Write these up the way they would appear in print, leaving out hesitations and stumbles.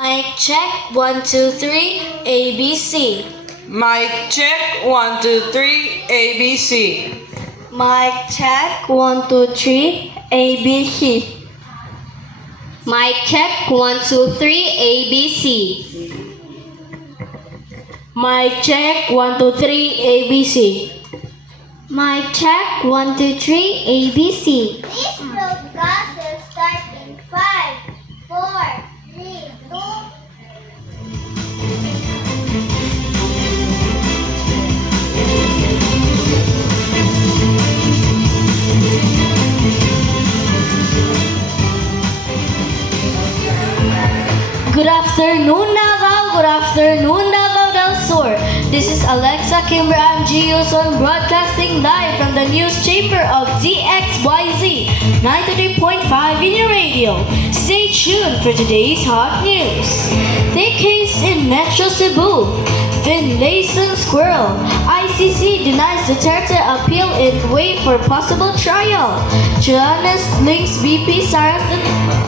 Mic check 1 2 3 ABC. Mic check 1 2 3 ABC. Mic check 1 2 3 ABC. Mic check 1 2 3 ABC. Mic check 1 2 3 ABC. Mic check 1 2 3 ABC. This broadcast will start in 5, 4, 3, 2. Good afternoon, Davao. Good afternoon, Davao del Sur. This is Alexa Kimber and Gioson broadcasting live from the news chamber of DXYZ 93.5 in your radio. Stay tuned for today's hot news. Take case in Metro Cebu. Finlayson Squirrel. ICC denies Duterte appeal in way for possible trial. Trillanes links BP Sara's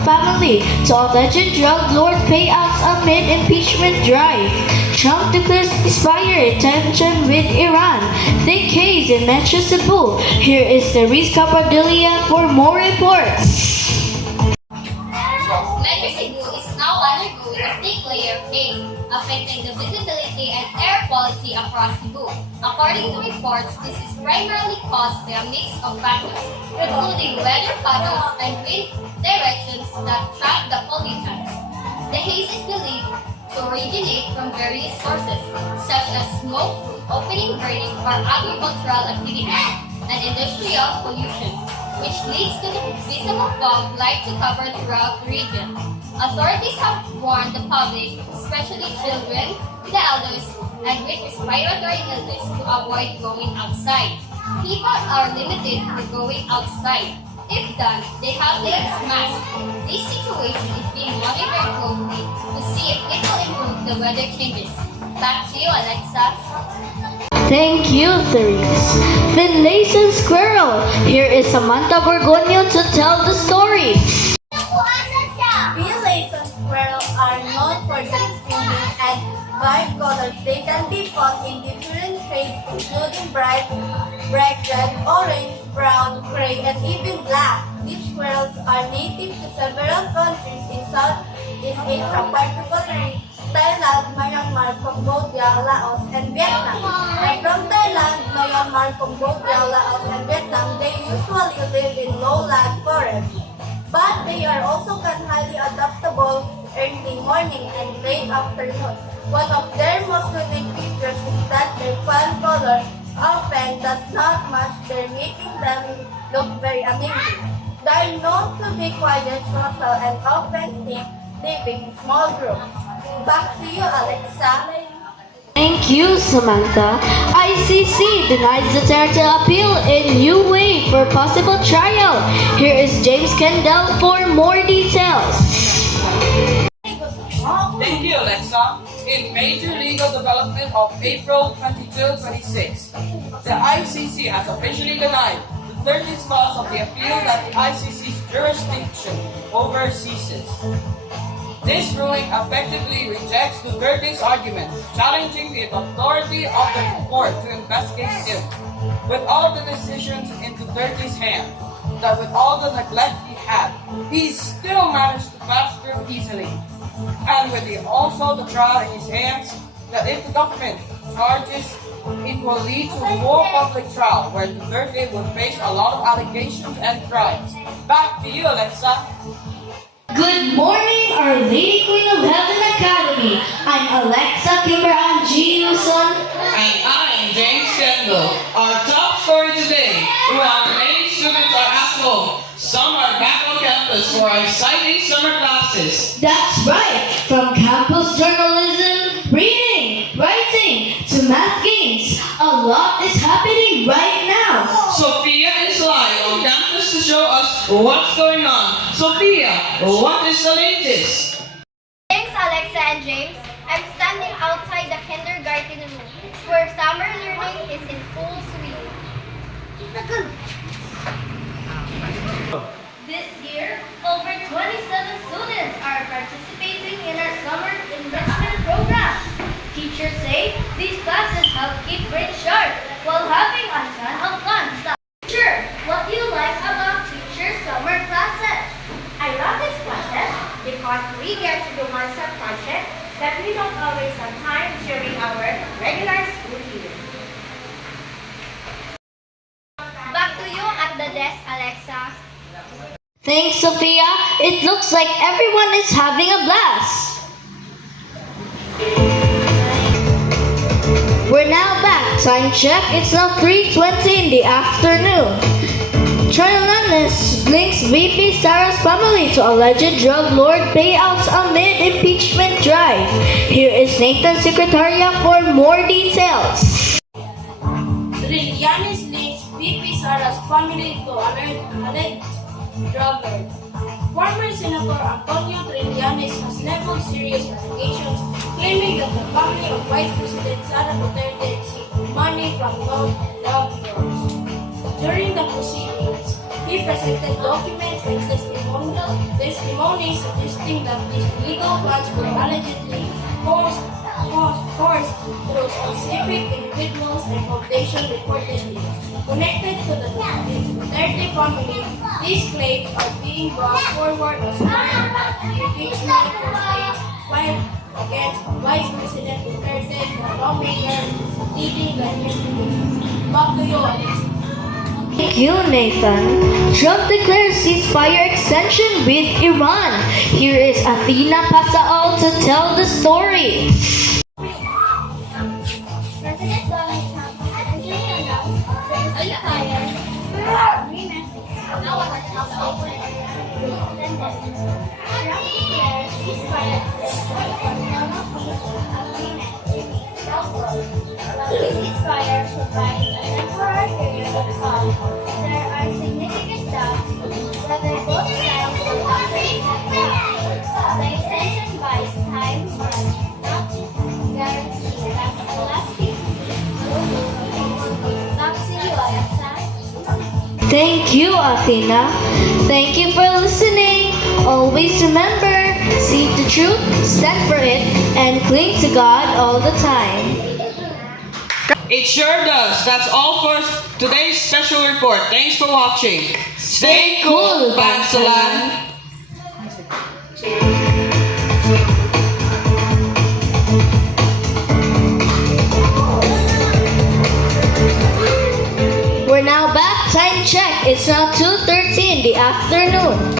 family to alleged drug lord payouts amid impeachment drive. Trump declares ceasefire tension with Iran. Thick haze in Metro Cebu. Here is Therese Capadilla for more reports. Metro Cebu is now undergoing a thick layer of haze, affecting the visibility and air quality across Cebu. According to reports, this is primarily caused by a mix of factors, including weather patterns and wind directions that trap the pollutants. The haze is believed to originate from various sources, such as smoke, opening burning, or agricultural activities, and industrial pollution, which leads to the visible fog like to cover throughout the region. Authorities have warned the public, especially children, the elders, and with respiratory illness to avoid going outside. People are limited for going outside. If done, they have to use masks. This situation is being monitored closely to see if it will improve the weather changes. Back to you, Alexa. Thank you, Therese. Finlayson Squirrel. Here is Samantha Borgonio to tell the story. Finlayson squirrels are known for their stinging and bright colors. They can be found in different shades, including bright red, orange, brown, gray, and even black. These squirrels are native to several countries in Southeast Asia, particularly Thailand, Myanmar, Cambodia, Laos, and Vietnam. And from Thailand, Myanmar, Cambodia, Laos, and Vietnam, they usually live in lowland forests. But they are also highly adaptable early morning and late afternoon. One of their most unique features is that their fan color often does not match their, making them look very amazing. They are known to be quiet, social, and often seen living in small groups. Back to you, Alexa. Thank you, Samantha. ICC denies Duterte appeal in new way for possible trial. Here is James Kendall for more details. Thank you, Alexa. In major legal development of April 22, 26, the ICC has officially denied the 30th clause of the appeal that the ICC's jurisdiction over ceases. This ruling effectively rejects Duterte's argument, challenging the authority of the court to investigate him. With all the decisions in Duterte's hand, that with all the neglect he had, he still managed to pass through easily. And with also the trial in his hands, that if the government charges, it will lead to a more public trial where Duterte will face a lot of allegations and crimes. Back to you, Alexa. Good morning, Our Lady Queen of Heaven Academy. I'm Alexa Kimber and Gioson. And I'm James Kendall. Our top story today, while many students are at home, some are back on campus for exciting summer classes. That's right, from campus journalism, reading, writing, to math games. A lot is happening right now. Sophia is live on campus to show us what's going on. Sophia, what is the latest? Thanks, Alexa and James. I'm standing outside the kindergarten room, where summer learning is in full swing. This year, over 27 students are participating in our summer Teachers say these classes help keep brain sharp while having a ton of fun stuff. Teacher, what do you like about teacher summer classes? I love these classes because we get to do monster projects that we don't always have time during our regular school year. Back to you at the desk, Alexa. Thanks, Sophia. It looks like everyone is having a blast. We're now back. Time check. It's now 3:20 in the afternoon. Trillanes links VP Sarah's family to alleged drug lord payouts amid impeachment drive. Here is Nathan Secretaria for more details. Trillanes links VP Sara's family to alleged drug lord. Former Senator Antonio Trillanes has leveled serious allegations claiming that the family of Vice President Sara Duterte received money from drug lords. During the proceedings, he presented documents and testimonies suggesting that these illegal funds were allegedly coursed through specific individuals and foundations reportedly connected to the Duterte family. These claims are being brought forward as part of the impeachment complaints filed against Vice President Duterte and the lawmaker leading the investigation. Back to you, Alex. Thank you, Nathan. Trump declares ceasefire extension with Iran. Here is Athena Pasao to tell the story. President Donald Trump officially announced a ceasefire agreement Trump declared ceasefire extension agreement the ceasefire provides a temporary period of calm. There are significant doubts whether both sides will actually accept the extension buys time but not guarantee that the last few back to you, Alexa. Thank you, Athena. Thank you for listening. Always remember, seek the truth, stand for it, and cling to God all the time. It sure does. That's all for today's special report. Thanks for watching. Stay cool, Bansalan. We're now back. Time check. It's now 2:30 in the afternoon.